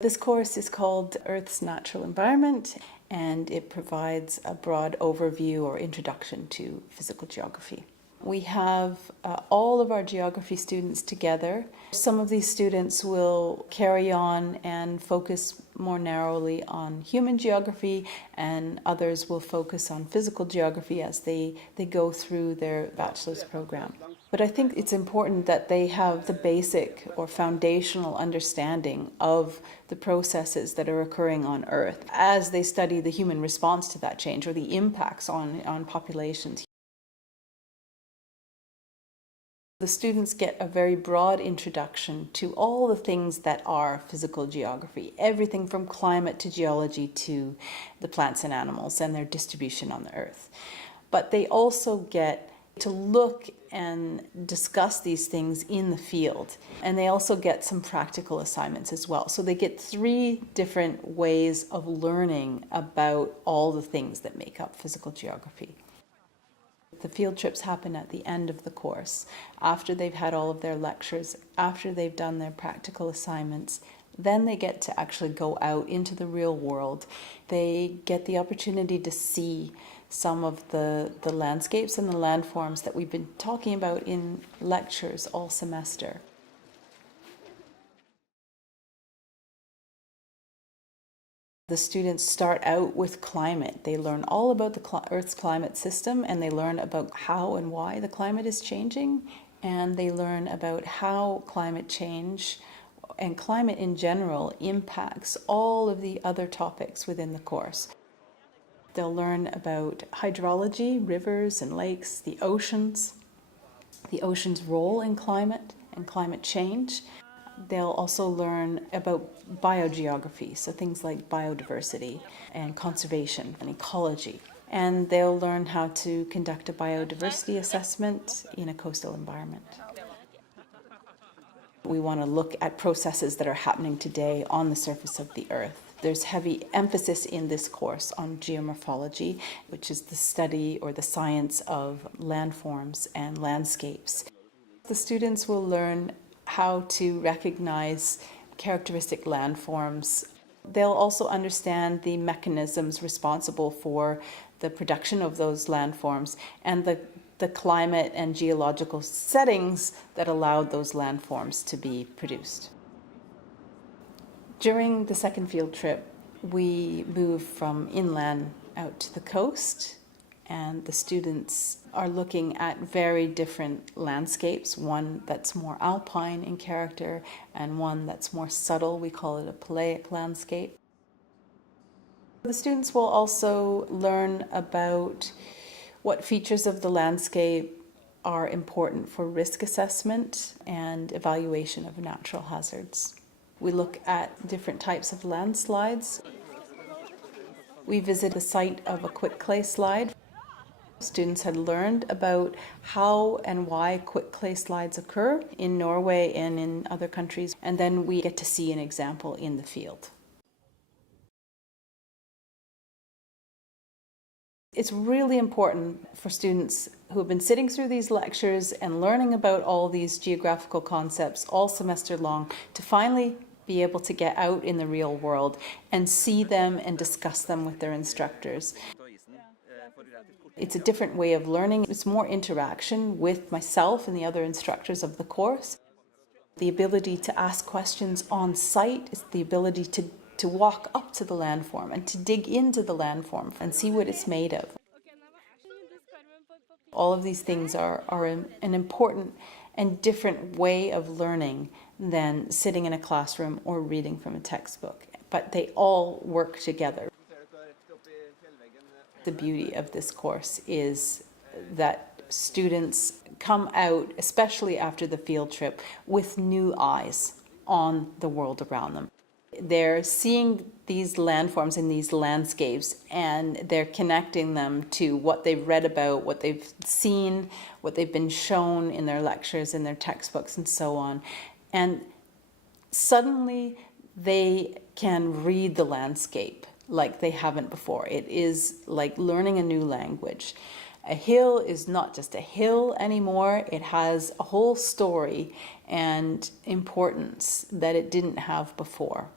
This course is called Earth's Natural Environment, and it provides a broad overview or introduction to physical geography. We have all of our geography students together. Some of these students will carry on and focus more narrowly on human geography, and others will focus on physical geography as they go through their bachelor's program. But I think it's important that they have the basic or foundational understanding of the processes that are occurring on Earth as they study the human response to that change or the impacts on populations. The students get a very broad introduction to all the things that are physical geography, everything from climate to geology to the plants and animals and their distribution on the Earth. But they also get to look and discuss these things in the field. And they also get some practical assignments as well. So they get 3 different ways of learning about all the things that make up physical geography. The field trips happen at the end of the course, after they've had all of their lectures, after they've done their practical assignments. Then they get to actually go out into the real world. They get the opportunity to see some of the landscapes and the landforms that we've been talking about in lectures all semester. The students start out with climate. They learn all about the Earth's climate system, and they learn about how and why the climate is changing, and they learn about how climate change and climate in general impacts all of the other topics within the course. They'll learn about hydrology, rivers and lakes, the ocean's role in climate and climate change. They'll also learn about biogeography, so things like biodiversity and conservation and ecology. And they'll learn how to conduct a biodiversity assessment in a coastal environment. We want to look at processes that are happening today on the surface of the Earth. There's heavy emphasis in this course on geomorphology, which is the study or the science of landforms and landscapes. The students will learn how to recognize characteristic landforms. They'll also understand the mechanisms responsible for the production of those landforms and the climate and geological settings that allowed those landforms to be produced. During the second field trip, we moved from inland out to the coast, and the students are looking at very different landscapes, one that's more alpine in character and one that's more subtle. We call it a palaic landscape. The students will also learn about what features of the landscape are important for risk assessment and evaluation of natural hazards. We look at different types of landslides. We visit the site of a quick clay slide. Students had learned about how and why quick clay slides occur in Norway and in other countries, and then we get to see an example in the field. It's really important for students who have been sitting through these lectures and learning about all these geographical concepts all semester long to finally be able to get out in the real world and see them and discuss them with their instructors. It's a different way of learning. It's more interaction with myself and the other instructors of the course. The ability to ask questions on site is the ability to walk up to the landform and to dig into the landform and see what it's made of. All of these things are an important and different way of learning than sitting in a classroom or reading from a textbook, but they all work together. The beauty of this course is that students come out, especially after the field trip, with new eyes on the world around them. They're seeing these landforms and these landscapes, and they're connecting them to what they've read about, what they've seen, what they've been shown in their lectures, in their textbooks, and so on. And suddenly they can read the landscape like they haven't before. It is like learning a new language. A hill is not just a hill anymore. It has a whole story and importance that it didn't have before.